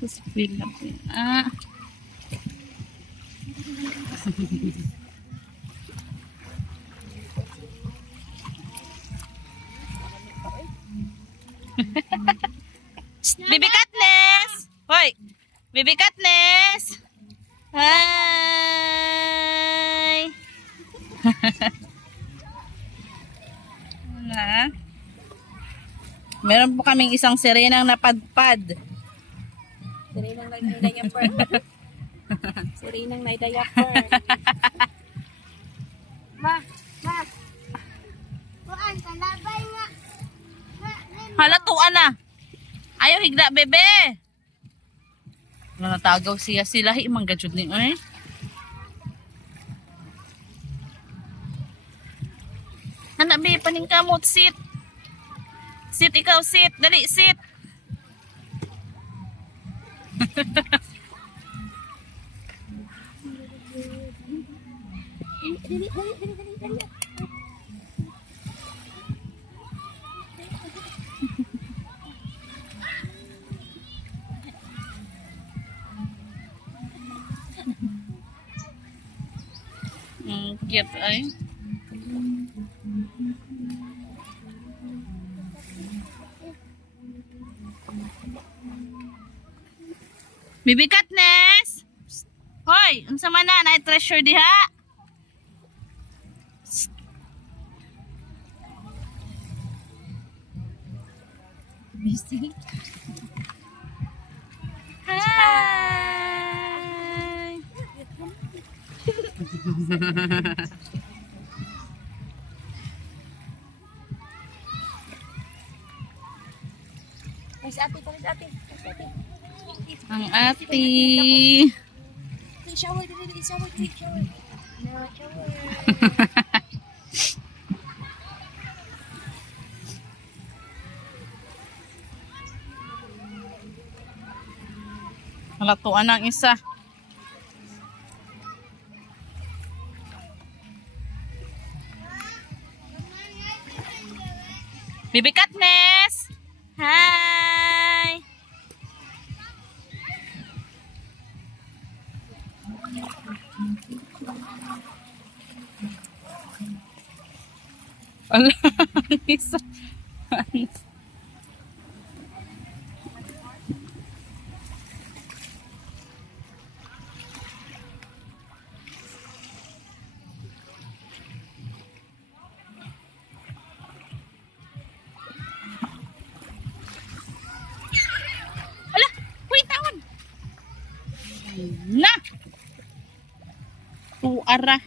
Spill na po yun. Ah. Bibi Katniss! Hoy! Bibi Katniss! Hi! Na. Meron po kaming isang sirenang napadpad. Sirenang naidayapper. Sirenang naidayapper. Ma! Kuan, kalabay nga. Halatuan na. Ayaw higda, bebe. Natagaw siya sila. Imang gajud ni eh. Anak, be, paning kamot, sit. Sit ikaw, sit. Dali, sit. Dali. Cute ay. Bibi Katniss! Hoy! Unsa man na? Na-treasure diha? Busy. Hi! Ay, si ate. Ang ate. Shower. No, shower. Halatuan ang isa. Bibi Katniss! Hi! Ala, ang isa. Na! Tuara.